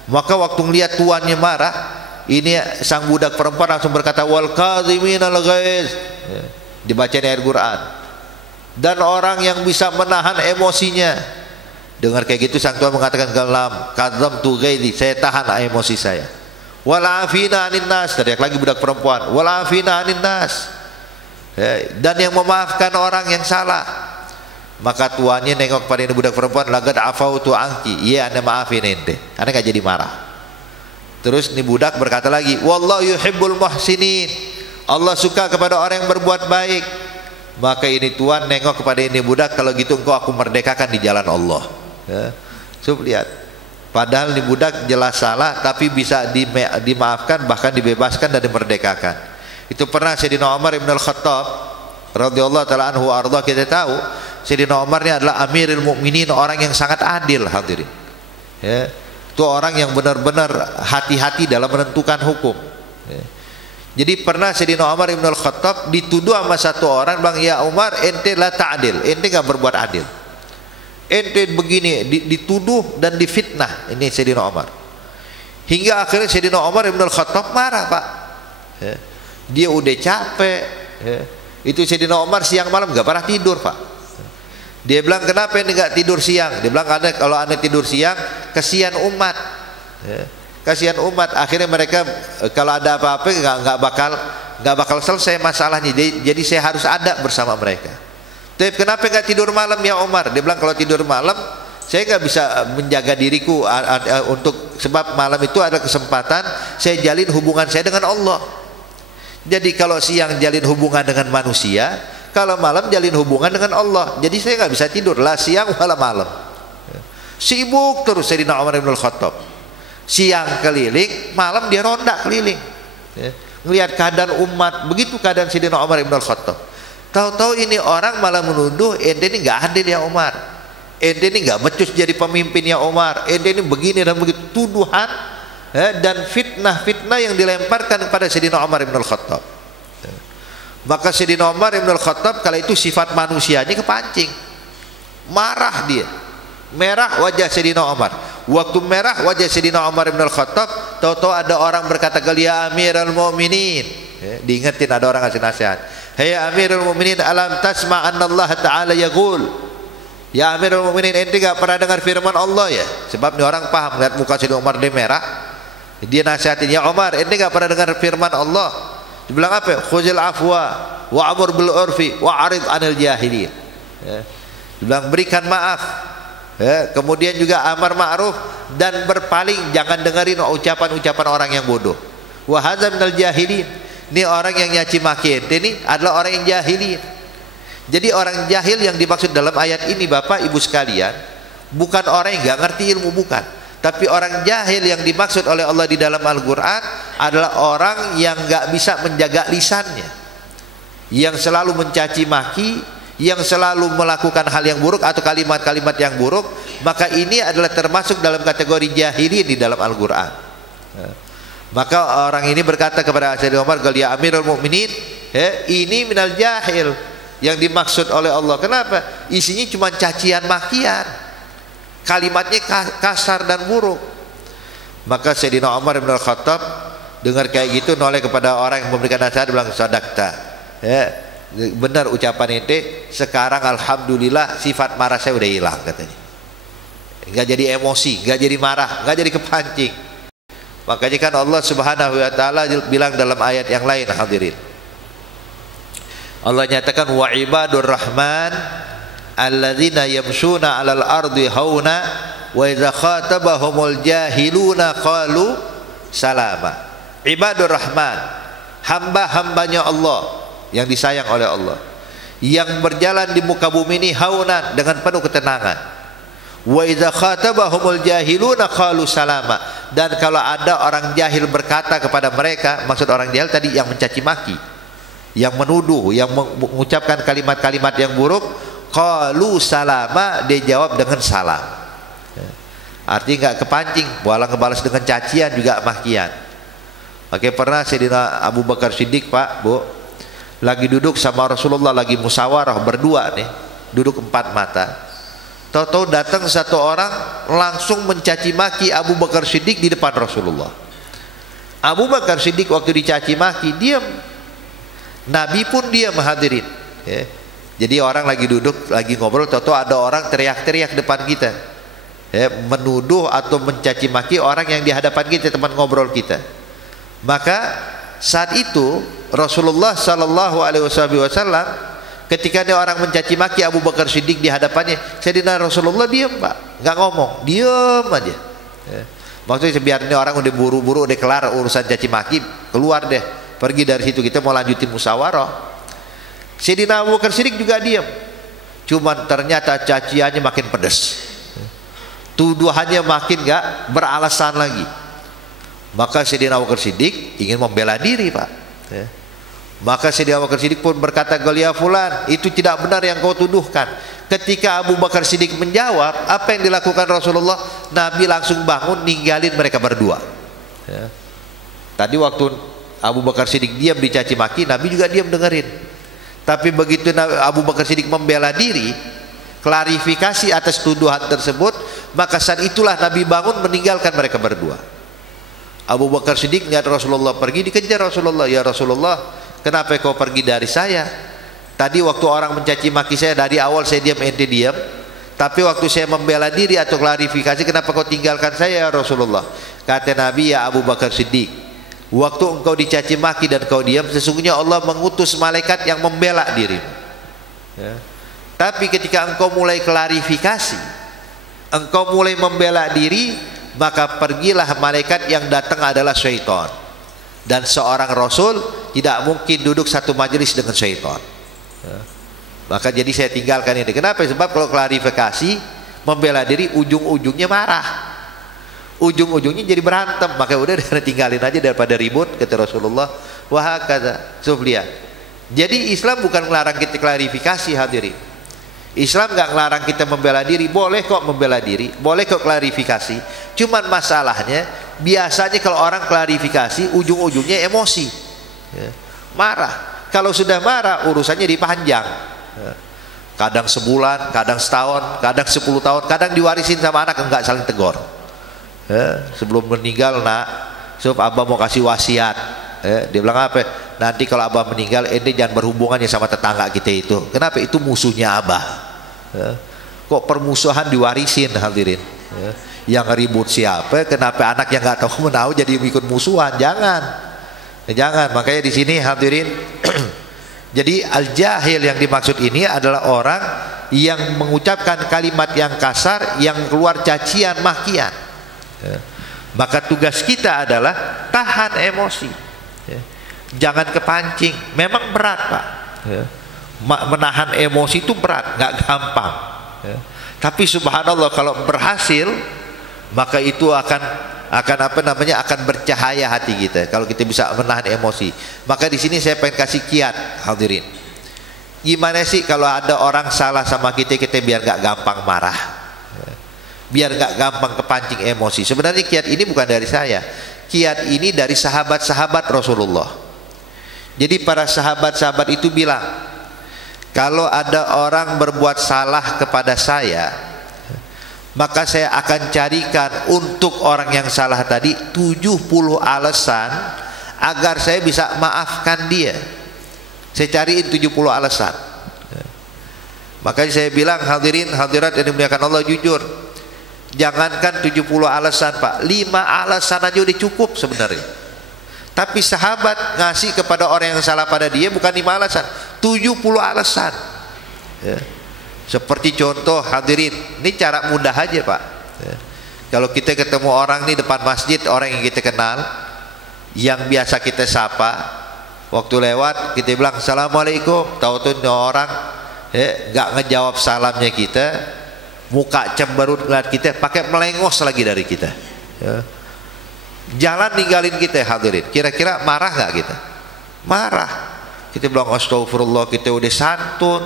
Maka waktu melihat tuannya marah, ini sang budak perempuan langsung berkata, wal kadhiminal ghaidh, dibacain ayat Quran. Dan orang yang bisa menahan emosinya. Dengar kayak gitu, sang tuan mengatakan, dalam kadzamtu ghaidhi, saya tahan emosi saya. Wal 'afina 'anil nas, teriak lagi budak perempuan, wal 'afina 'anil nas, dan yang memaafkan orang yang salah. Maka tuannya nengok pada ini budak perempuan, lagad afautu anki, iya anda maafin ente, anda gak jadi marah. Terus ini budak berkata lagi, wallahu yuhibbul muhsinin, Allah suka kepada orang yang berbuat baik. Maka ini tuan nengok kepada ini budak, kalau gitu engkau aku merdekakan di jalan Allah. Coba lihat, padahal ini budak jelas salah, tapi bisa dimaafkan, bahkan dibebaskan dan dimerdekakan. Itu pernah Sayyidina Umar ibn al-Khattab radhiyallahu ta'ala anhu arda, kita tahu Sayyidina Umar ini adalah Amirul Mukminin, orang yang sangat adil hadirin. Ya, itu orang yang benar-benar hati-hati dalam menentukan hukum. Ya. Jadi pernah Sayyidina Umar ibn al-Khattab dituduh sama satu orang, bang, ya Umar, ente la ta'adil, ente gak berbuat adil, ente begini, dituduh dan difitnah ini Sayyidina Umar. Hingga akhirnya Sayyidina Umar ibn al-Khattab marah, Pak. Ya. Dia udah capek, ya. Itu Sayyidina Umar siang malam gak pernah tidur, Pak. Dia bilang, kenapa ini gak tidur siang? Dia bilang, karena kalau anda tidur siang kasihan umat, ya. Kasihan umat. Akhirnya mereka kalau ada apa-apa nggak bakal selesai masalahnya. Jadi saya harus ada bersama mereka. Tapi kenapa nggak tidur malam ya Umar? Dia bilang, kalau tidur malam saya nggak bisa menjaga diriku untuk, sebab malam itu ada kesempatan saya jalin hubungan saya dengan Allah. Jadi kalau siang jalin hubungan dengan manusia, kalau malam jalin hubungan dengan Allah. Jadi saya nggak bisa tidur lah siang wala malam. Sibuk terus Sayyidina Umar bin Al-Khattab. Siang keliling, malam dia ronda keliling. Melihat keadaan umat, begitu keadaan Sayyidina Umar bin Al-Khattab. Tahu-tahu ini orang malah menuduh, ente ini nggak adil ya Umar, ente ini nggak becus jadi pemimpin ya Umar, ente ini begini dan begitu, tuduhan dan fitnah-fitnah yang dilemparkan kepada Sayyidina Umar bin Al-Khattab. Maka Sayyidina Umar Ibn Al-Khattab kala itu sifat manusianya kepancing, marah dia, merah wajah Sayyidina Umar. Waktu merah wajah Sayyidina Umar Ibn Al-Khattab, tahu-tahu ada orang berkata, "Ya Amirul Mukminin," diingetin ada orang ngasih nasihat, "Hai Amirul Mukminin, alam tasma' anna Allah Ta'ala yaqul." Ya Amirul Mukminin, ente enggak pernah dengar firman Allah ya? Sebab ini orang paham, lihat muka Sayyidina Umar dia merah, dia nasihatin, "Ya Umar, ente enggak pernah dengar firman Allah?" Dibilang apa? Khuzil afwa wa amur bil urfi wa arid anil jahilin. Dibilang berikan maaf, kemudian juga amar ma'ruf dan berpaling, jangan dengerin ucapan-ucapan orang yang bodoh. Wa hadza minal jahilin. Ini orang yang nyaci maki ente ini adalah orang yang jahilin. Jadi orang jahil yang dimaksud dalam ayat ini Bapak Ibu sekalian, bukan orang yang enggak ngerti ilmu, bukan. Tapi orang jahil yang dimaksud oleh Allah di dalam Al-Quran adalah orang yang gak bisa menjaga lisannya, yang selalu mencaci maki, yang selalu melakukan hal yang buruk atau kalimat-kalimat yang buruk. Maka ini adalah termasuk dalam kategori jahili di dalam Al-Quran. Maka orang ini berkata kepada Sayyidina Umar, "Ya Amirul Mukminin, ini minal jahil yang dimaksud oleh Allah." Kenapa? Isinya cuma cacian makian, kalimatnya kasar dan buruk. Maka Sayyidina Umar Ibn Al-Khattab dengar kayak gitu, noleh kepada orang yang memberikan nasihat, bilang, "Sadaqta, benar ucapan ente. Sekarang alhamdulillah sifat marah saya udah hilang," katanya. Enggak jadi emosi, enggak jadi marah, enggak jadi kepancing. Makanya kan Allah Subhanahu wa taala bilang dalam ayat yang lain, hadirin, Allah nyatakan, "Wa ibadur rahman alladzina yamshuna 'alal ardi hauna wa idza khatabahumul jahiluna qalu salama." Ibadur Rahman, hamba-hambanya Allah yang disayang oleh Allah, yang berjalan di muka bumi ini haunan, dengan penuh ketenangan. Wa idza khatabahumul jahiluna qalu salama. Dan kalau ada orang jahil berkata kepada mereka, maksud orang jahil tadi yang mencaci maki, yang menuduh, yang mengucapkan kalimat-kalimat yang buruk, qalu salama, dia jawab dengan salam. Artinya enggak kepancing, walau ngebalas dengan cacian juga makian. Oke, pernah Sayyidina Abu Bakar Siddiq, Pak, Bu, lagi duduk sama Rasulullah, lagi musyawarah berdua nih, duduk empat mata. Tahu-tahu datang satu orang langsung mencaci maki Abu Bakar Siddiq di depan Rasulullah. Abu Bakar Siddiq waktu dicaci maki diam, Nabi pun diam, hadirin. Jadi orang lagi duduk, lagi ngobrol, tahu-tahu ada orang teriak-teriak depan kita, menuduh atau mencaci maki orang yang di hadapan kita, teman ngobrol kita. Maka saat itu Rasulullah Sallallahu Alaihi Wasallam, ketika ada orang mencaci maki Abu Bakar Siddiq di hadapannya, Sayyidina Rasulullah diam, Pak, nggak ngomong, diam aja. Maksudnya biar ini orang udah buru-buru, udah kelar urusan caci maki, keluar deh, pergi dari situ, kita mau lanjutin musyawarah. Sayyidina Abu Bakar Siddiq juga diam. Cuman ternyata caciannya makin pedas, tuduhannya makin gak beralasan lagi. Maka Sayyidina Abu Bakar Siddiq ingin membela diri, Pak. Maka Sayyidina Abu Bakar Siddiq pun berkata, "Ya fulan, itu tidak benar yang kau tuduhkan." Ketika Abu Bakar Siddiq menjawab, apa yang dilakukan Rasulullah? Nabi langsung bangun, ninggalin mereka berdua. Tadi waktu Abu Bakar Siddiq diam dicaci maki, Nabi juga diam dengerin. Tapi begitu Abu Bakar Siddiq membela diri, klarifikasi atas tuduhan tersebut, maka saat itulah Nabi bangun meninggalkan mereka berdua. Abu Bakar Siddiq lihat Rasulullah pergi, dikejar Rasulullah, "Ya Rasulullah, kenapa kau pergi dari saya? Tadi waktu orang mencaci maki saya, dari awal saya diam, ente diam. Tapi waktu saya membela diri atau klarifikasi, kenapa kau tinggalkan saya, ya Rasulullah?" Kata Nabi, "Ya Abu Bakar Siddiq, waktu engkau dicaci maki dan kau diam, sesungguhnya Allah mengutus malaikat yang membela dirimu. Tapi ketika engkau mulai klarifikasi, engkau mulai membela diri, maka pergilah malaikat yang datang adalah syaitan. Dan seorang Rasul tidak mungkin duduk satu majelis dengan syaitan. Maka jadi saya tinggalkan ini. Kenapa? Sebab kalau klarifikasi, membela diri, ujung-ujungnya marah, ujung-ujungnya jadi berantem. Maka udah tinggalin aja daripada ribut, kata Rasulullah. Wah, kata Suflian. Jadi Islam bukan melarang kita klarifikasi, hadirin. Islam nggak ngelarang kita membela diri, boleh kok membela diri, boleh kok klarifikasi. Cuman masalahnya biasanya kalau orang klarifikasi ujung-ujungnya emosi, marah. Kalau sudah marah urusannya dipanjang. Kadang sebulan, kadang setahun, kadang 10 tahun, kadang diwarisin sama anak, enggak saling tegur. Sebelum meninggal, nak, sob abah mau kasih wasiat. Dia bilang apa? Nanti kalau abah meninggal, ente jangan berhubungannya sama tetangga kita itu. Kenapa? Itu musuhnya abah. Kok permusuhan diwarisin, hadirin? Yang ribut siapa? Kenapa anak yang nggak tahu menahu jadi ikut musuhan? Jangan. Makanya di sini hadirin, jadi al-jahil yang dimaksud ini adalah orang yang mengucapkan kalimat yang kasar, yang keluar cacian, makian. Maka tugas kita adalah tahan emosi. Jangan kepancing. Memang berat, Pak. Menahan emosi itu berat, nggak gampang. Tapi subhanallah kalau berhasil, maka itu akan bercahaya hati kita kalau kita bisa menahan emosi. Maka di sini saya pengen kasih kiat, hadirin. Gimana sih kalau ada orang salah sama kita biar nggak gampang marah, biar nggak gampang kepancing emosi. Sebenarnya kiat ini bukan dari saya, kiat ini dari sahabat-sahabat Rasulullah. Jadi para sahabat-sahabat itu bilang, kalau ada orang berbuat salah kepada saya, maka saya akan carikan untuk orang yang salah tadi 70 alasan agar saya bisa maafkan dia. Saya cariin 70 alasan. Makanya saya bilang, hadirin hadirat yang dimuliakan Allah, jujur, jangankan 70 alasan, Pak, 5 alasan aja udah cukup sebenarnya. Tapi sahabat ngasih kepada orang yang salah pada dia bukan 5 alasan, 70 alasan. Seperti contoh, hadirin, ini cara mudah aja, Pak. Kalau kita ketemu orang nih depan masjid, orang yang kita kenal, yang biasa kita sapa, waktu lewat kita bilang assalamualaikum, tahu-tahu orang nggak ngejawab salamnya kita, muka cemberut ngeliat kita, pakai melengos lagi dari kita, jalan ninggalin kita, hadirin. Kira-kira marah nggak kita? Marah. Kita bilang astagfirullah, kita udah santun,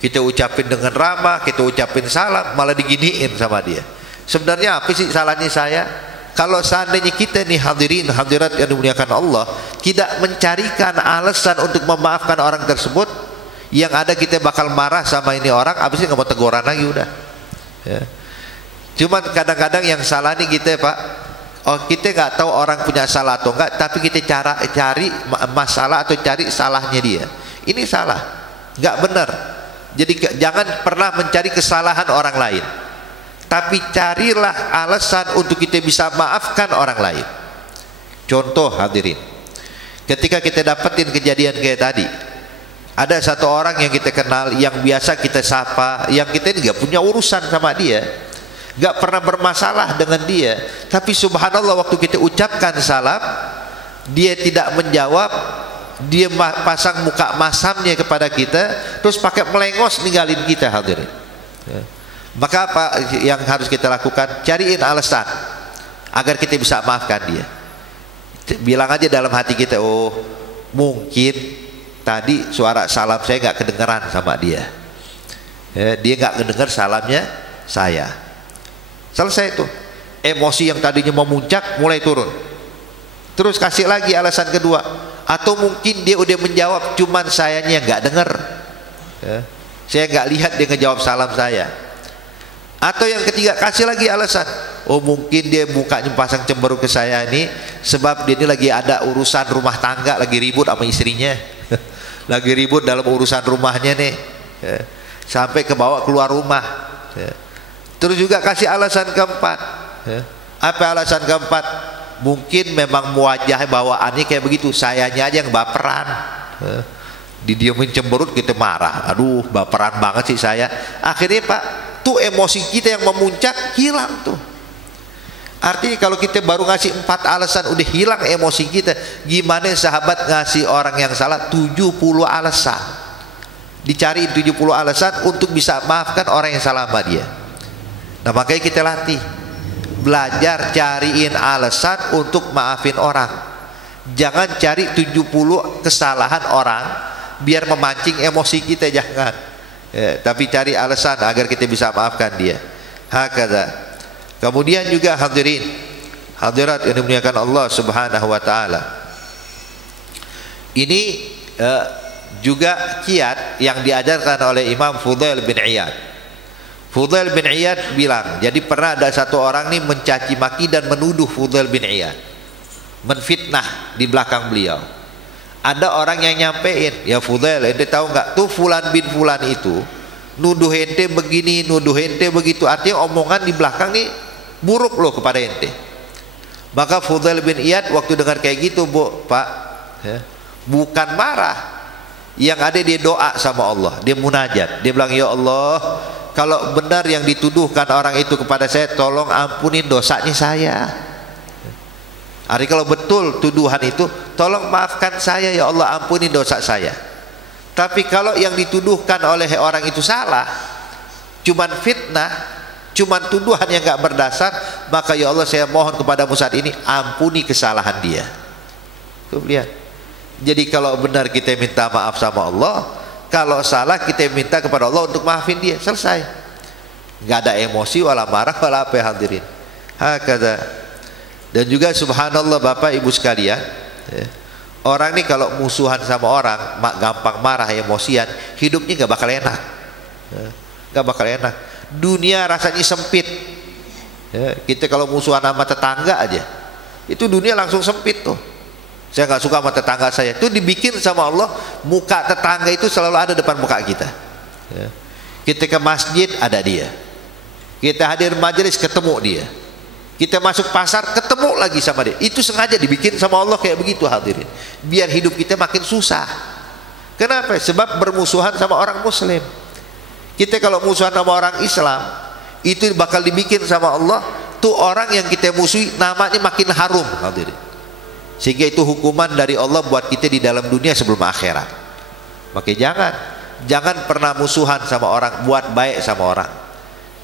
kita ucapin dengan ramah, kita ucapin salam, malah diginiin sama dia. Sebenarnya apa sih salahnya saya? Kalau seandainya kita nih hadirin hadirat yang dimuliakan Allah tidak mencarikan alasan untuk memaafkan orang tersebut, yang ada kita bakal marah sama ini orang, habis ini nggak mau teguran lagi udah. Cuman kadang-kadang yang salah nih kita, Pak, kita nggak tahu orang punya salah atau enggak, tapi kita cari masalah atau cari salahnya dia. Ini salah, nggak benar. Jadi jangan pernah mencari kesalahan orang lain, tapi carilah alasan untuk kita bisa maafkan orang lain. Contoh, hadirin, ketika kita dapetin kejadian kayak tadi, ada satu orang yang kita kenal, yang biasa kita sapa, yang kita nggak punya urusan sama dia, nggak pernah bermasalah dengan dia, tapi subhanallah waktu kita ucapkan salam, dia tidak menjawab, dia pasang muka masamnya kepada kita, terus pakai melengos ninggalin kita, hadirin. Maka apa yang harus kita lakukan? Cariin alasan agar kita bisa maafkan dia. Bilang aja dalam hati kita, oh mungkin tadi suara salam saya nggak kedengeran sama dia, dia nggak kedenger salamnya saya. Selesai itu, emosi yang tadinya memuncak mulai turun. Terus kasih lagi alasan kedua, atau mungkin dia udah menjawab, cuman sayanya nggak dengar, saya nggak lihat dia ngejawab salam saya. Atau yang ketiga, kasih lagi alasan, oh mungkin dia mukanya pasang cemberut ke saya ini sebab dia ini lagi ada urusan rumah tangga, lagi ribut sama istrinya, lagi ribut dalam urusan rumahnya nih, sampai kebawa keluar rumah. Terus juga kasih alasan keempat, apa alasan keempat? Mungkin memang wajah bawaannya kayak begitu, sayanya aja yang baperan, didiemin cemberut kita marah, aduh baperan banget sih saya. Akhirnya Pak, tuh emosi kita yang memuncak hilang tuh. Artinya kalau kita baru ngasih 4 alasan udah hilang emosi kita, gimana sahabat ngasih orang yang salah 70 alasan, dicariin 70 alasan untuk bisa maafkan orang yang salah sama dia. Nah makanya kita latih, belajar cariin alasan untuk maafin orang. Jangan cari 70 kesalahan orang biar memancing emosi kita, jangan. Tapi cari alasan agar kita bisa maafkan dia. Hakada. Kemudian juga hadirin hadirat yang dimuliakan Allah Subhanahu wa taala, ini juga kiat yang diajarkan oleh Imam Fudail bin Iyad. Fudail bin Iyad bilang, jadi pernah ada satu orang nih mencaci maki dan menuduh Fudail bin Iyad, menfitnah di belakang beliau. Ada orang yang nyampein, ya Fudail, ente tahu nggak tuh fulan bin fulan itu nuduh ente begini, nuduh ente begitu, artinya omongan di belakang nih buruk loh kepada ente. Maka Fudail bin Iyad waktu dengar kayak gitu, Pak, ya, bukan marah, yang ada dia doa sama Allah, dia munajat, dia bilang, ya Allah, kalau benar yang dituduhkan orang itu kepada saya, tolong ampunin dosanya saya. Hari kalau betul tuduhan itu, tolong maafkan saya ya Allah, ampuni dosa saya. Tapi kalau yang dituduhkan oleh orang itu salah, cuman fitnah, cuman tuduhan yang gak berdasar, maka ya Allah saya mohon kepadamu saat ini, ampuni kesalahan dia. Tuh lihat. Jadi kalau benar kita minta maaf sama Allah, kalau salah kita minta kepada Allah untuk maafin dia, selesai. Gak ada emosi, wala marah, wala apa, hadirin. Hakada. Dan juga subhanallah Bapak Ibu sekalian, ya, orang nih kalau musuhan sama orang, gampang marah, emosian, hidupnya gak bakal enak, ya, gak bakal enak. Dunia rasanya sempit, ya, kita kalau musuhan sama tetangga aja, itu dunia langsung sempit tuh. Saya gak suka sama tetangga saya, itu dibikin sama Allah, muka tetangga itu selalu ada depan muka kita, ya. Kita ke masjid ada dia, kita hadir majelis ketemu dia, kita masuk pasar ketemu lagi sama dia. Itu sengaja dibikin sama Allah kayak begitu, hadirin, biar hidup kita makin susah. Kenapa? Sebab bermusuhan sama orang muslim. Kita kalau musuhan sama orang Islam, itu bakal dibikin sama Allah, tuh orang yang kita musuhi namanya makin harum, hadirin. Sehingga itu hukuman dari Allah buat kita di dalam dunia sebelum akhirat. Makanya jangan pernah musuhan sama orang, buat baik sama orang.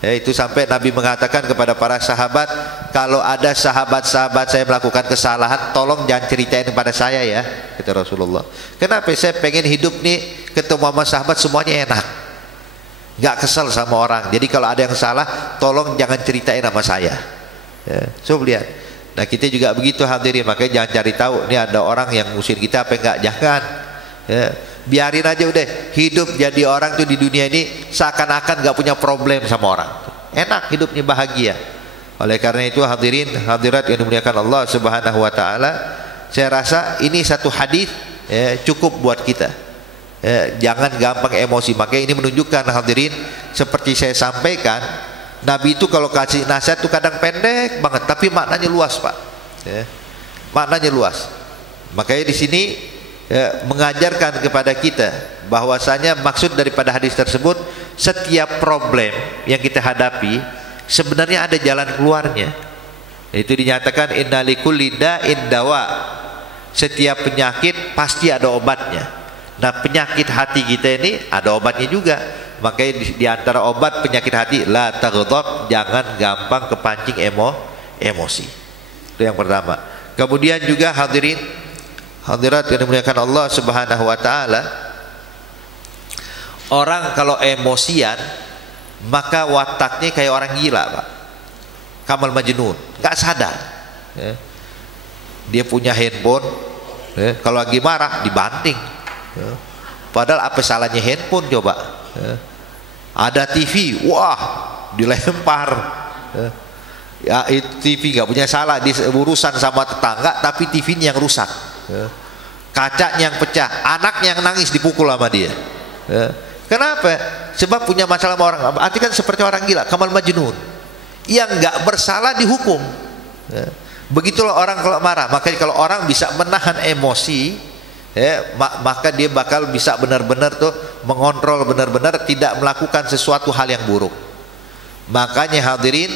Ya, itu sampai Nabi mengatakan kepada para sahabat, kalau ada sahabat-sahabat saya melakukan kesalahan, tolong jangan ceritain kepada saya ya, kata Rasulullah. Kenapa? Saya pengen hidup nih ketemu sama sahabat semuanya enak, nggak kesel sama orang. Jadi kalau ada yang salah, tolong jangan ceritain sama saya. Ya, coba lihat. Nah kita juga begitu, hadirin. Makanya jangan cari tahu ini ada orang yang ngusir kita apa enggak, jangan. Ya, biarin aja udah, hidup jadi orang tuh di dunia ini seakan-akan gak punya problem sama orang, enak hidupnya, bahagia. Oleh karena itu hadirin hadirat yang dimuliakan Allah Subhanahu wa taala, saya rasa ini satu hadis cukup buat kita. Jangan gampang emosi. Makanya ini menunjukkan hadirin, seperti saya sampaikan, Nabi itu kalau kasih nasihat tuh kadang pendek banget, tapi maknanya luas, Pak. Maknanya luas. Makanya di sini mengajarkan kepada kita bahwasanya maksud daripada hadis tersebut, setiap problem yang kita hadapi sebenarnya ada jalan keluarnya. Itu dinyatakan innalikulli da'in dawa, setiap penyakit pasti ada obatnya. Nah penyakit hati kita ini ada obatnya juga. Makanya di antara obat penyakit hati, la taghdab, jangan gampang kepancing emosi. Itu yang pertama. Kemudian juga hadirin hadirat yang dimuliakan Allah Subhanahu wa taala, orang kalau emosian maka wataknya kayak orang gila, Pak. Kamal majnun, nggak sadar. Dia punya handphone, kalau lagi marah dibanting. Padahal apa salahnya handphone coba? Ada TV, wah dilempar. Ya TV nggak punya salah, di urusan sama tetangga, tapi TV-nya yang rusak. Kacanya yang pecah, anaknya yang nangis dipukul sama dia. Kenapa? Sebab punya masalah sama orang. Arti kan seperti orang gila, kamal majnun, yang nggak bersalah dihukum. Begitulah orang kalau marah. Makanya kalau orang bisa menahan emosi, maka dia bakal bisa benar-benar tuh mengontrol, benar-benar tidak melakukan sesuatu hal yang buruk. Makanya hadirin,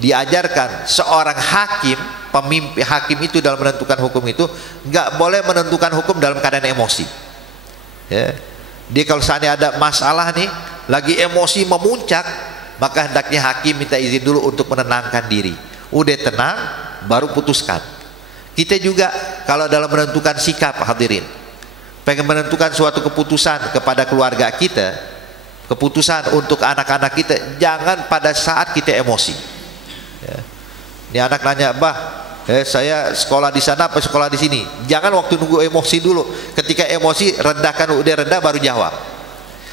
diajarkan seorang hakim, pemimpin hakim itu dalam menentukan hukum itu nggak boleh menentukan hukum dalam keadaan emosi. Dia kalau seandainya ada masalah nih, lagi emosi memuncak, maka hendaknya hakim minta izin dulu untuk menenangkan diri. Udah tenang, baru putuskan. Kita juga kalau dalam menentukan sikap, hadirin, pengen menentukan suatu keputusan kepada keluarga kita, keputusan untuk anak-anak kita, jangan pada saat kita emosi. Ini anak nanya, "Bah, saya sekolah di sana apa sekolah di sini. Jangan waktu nunggu emosi dulu. Ketika emosi rendahkan, udah rendah baru jawab.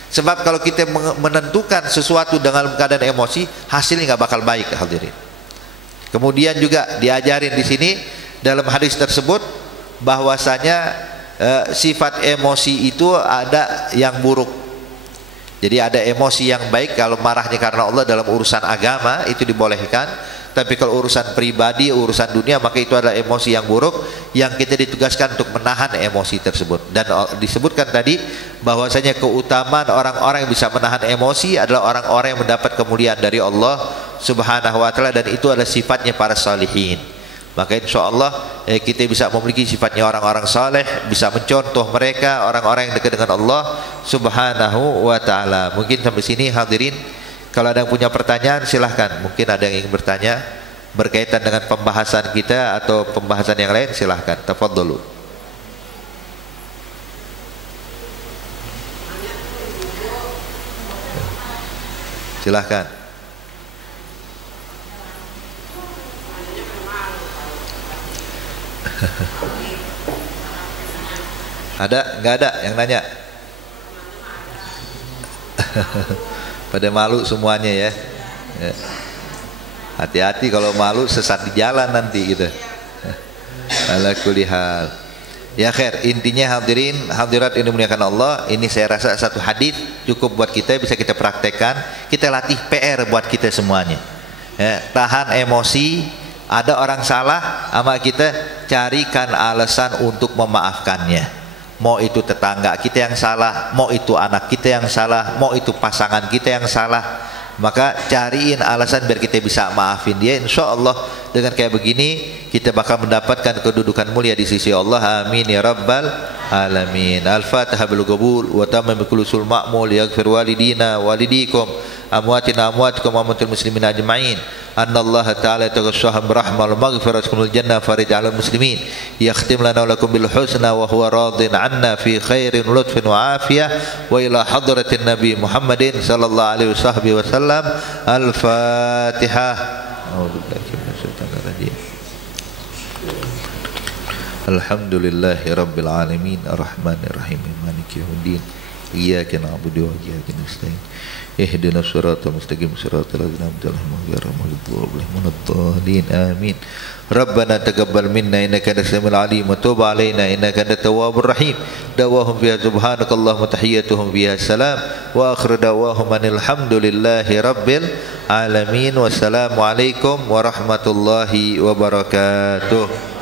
Sebab kalau kita menentukan sesuatu dengan keadaan emosi, hasilnya nggak bakal baik, hadirin. Kemudian juga diajarin di sini dalam hadis tersebut bahwasanya sifat emosi itu ada yang buruk. Jadi ada emosi yang baik kalau marahnya karena Allah dalam urusan agama itu dibolehkan. Tapi kalau urusan pribadi, urusan dunia, maka itu adalah emosi yang buruk yang kita ditugaskan untuk menahan emosi tersebut. Dan disebutkan tadi bahwasanya keutamaan orang-orang yang bisa menahan emosi adalah orang-orang yang mendapat kemuliaan dari Allah Subhanahu wa taala, dan itu adalah sifatnya para salihin. Maka insya Allah kita bisa memiliki sifatnya orang-orang saleh, bisa mencontoh mereka orang-orang yang dekat dengan Allah Subhanahu wa taala. Mungkin sampai sini hadirin. Kalau ada yang punya pertanyaan silahkan. Mungkin ada yang ingin bertanya berkaitan dengan pembahasan kita atau pembahasan yang lain, silahkan. Tafadhalu. Silahkan. Ada? Nggak ada yang nanya? Pada malu semuanya ya. Hati-hati kalau malu sesat di jalan nanti gitu. Ala kulli hal. Ya khair, intinya hadirin hadirat ini dimuliakan Allah, ini saya rasa satu hadis cukup buat kita, bisa kita praktekkan, kita latih PR buat kita semuanya. Ya, tahan emosi, ada orang salah sama kita, carikan alasan untuk memaafkannya. Mau itu tetangga kita yang salah, mau itu anak kita yang salah, mau itu pasangan kita yang salah, maka cariin alasan biar kita bisa maafin dia. Insya Allah dengan kayak begini kita bakal mendapatkan kedudukan mulia di sisi Allah. Amin ya rabbal alamin. Al-Fatihah bil qabul wa tamam bil usul ma'mul yaghfir walidina walidikum amwatina amwatikum amwatil muslimin ajma'in. Anna Allah ta'ala taghashshaha birahmah wal maghfirah kunul jannah farij 'alal muslimin. Yakhtim lana wa lakum bil husna wa huwa radin 'anna fi khairin lutfin wa afiyah wa ila hadratin nabi Muhammadin sallallahu alaihi wasallam. Al-Fatihah. Alhamdulillahi rabbil alamin arrahmanir rahim maliki yaumiddin. Iyyaka na'budu wa iyyaka nasta'in. Ihdinas siratal mustaqim siratal ladzina an'amta 'alaihim ghairil maghdubi 'alaihim waladdallin. Amin. Rabbana taqabbal minna innaka antas samiul 'alim wa tub 'alaina innaka antat tawwabur rahim. Dawahum fiha subhanakallahumma tahiyyatuhum fiha salam wa akhiru dawahum alhamdulillahi rabbil alamin. Wassalamu alaikum warahmatullahi wabarakatuh.